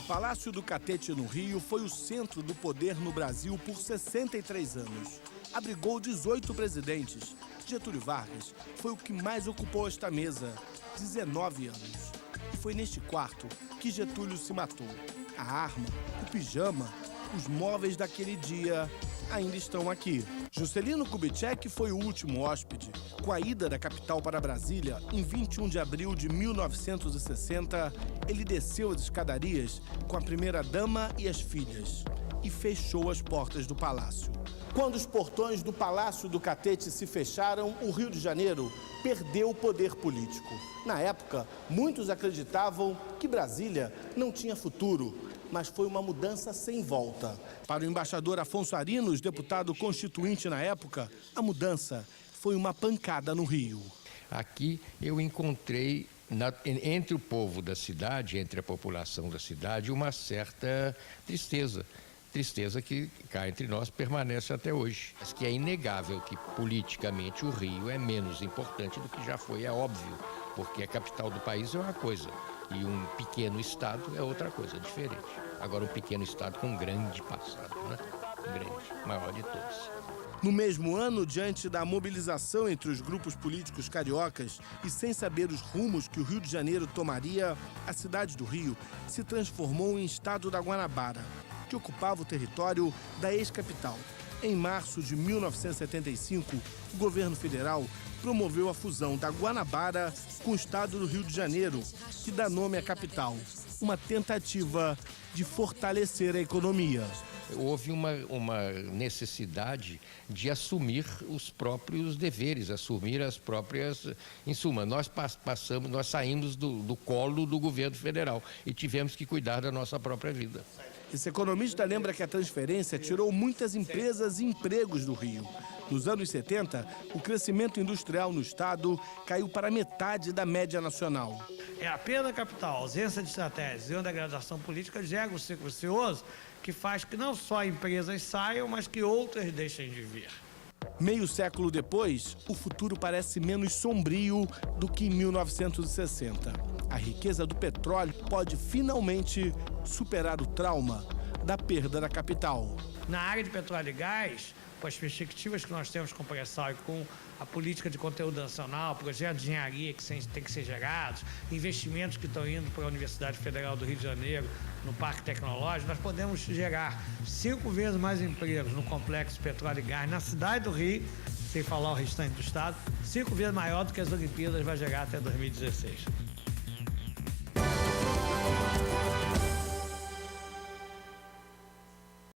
O Palácio do Catete, no Rio, foi o centro do poder no Brasil por 63 anos. Abrigou 18 presidentes. Getúlio Vargas foi o que mais ocupou esta mesa, 19 anos. E foi neste quarto que Getúlio se matou. A arma, o pijama, os móveis daquele dia ainda estão aqui. Juscelino Kubitschek foi o último hóspede. Com a ida da capital para Brasília, em 21 de abril de 1960, ele desceu as escadarias com a primeira-dama e as filhas e fechou as portas do palácio. Quando os portões do Palácio do Catete se fecharam, o Rio de Janeiro perdeu o poder político. Na época, muitos acreditavam que Brasília não tinha futuro, mas foi uma mudança sem volta. Para o embaixador Afonso Arinos, deputado constituinte na época, a mudança foi uma pancada no Rio. Aqui eu encontrei, entre o povo da cidade, entre a população da cidade, uma certa tristeza. Tristeza que cá entre nós permanece até hoje. Mas que é inegável que politicamente o Rio é menos importante do que já foi, é óbvio, porque a capital do país é uma coisa e um pequeno estado é outra coisa, diferente. Agora um pequeno estado com um grande passado, né? Grande, maior de todos. No mesmo ano, diante da mobilização entre os grupos políticos cariocas e sem saber os rumos que o Rio de Janeiro tomaria, a cidade do Rio se transformou em estado da Guanabara, que ocupava o território da ex-capital. Em março de 1975, o governo federal promoveu a fusão da Guanabara com o estado do Rio de Janeiro, que dá nome à capital. Uma tentativa de fortalecer a economia. Houve uma necessidade de assumir os próprios deveres, assumir as próprias... Em suma, nós saímos do colo do governo federal e tivemos que cuidar da nossa própria vida. Esse economista lembra que a transferência tirou muitas empresas e empregos do Rio. Nos anos 70, o crescimento industrial no estado caiu para metade da média nacional. É a perda da capital, a ausência de estratégias e a degradação política gera um ciclo vicioso que faz que não só empresas saiam, mas que outras deixem de vir. Meio século depois, o futuro parece menos sombrio do que em 1960. A riqueza do petróleo pode finalmente superar o trauma da perda da capital. Na área de petróleo e gás, com as perspectivas que nós temos com o pré-sal e com a política de conteúdo nacional, projetos de engenharia que têm que ser gerados, investimentos que estão indo para a Universidade Federal do Rio de Janeiro, no Parque Tecnológico, nós podemos gerar 5 vezes mais empregos no complexo de petróleo e gás na cidade do Rio, sem falar o restante do estado, 5 vezes maior do que as Olimpíadas vai gerar até 2016.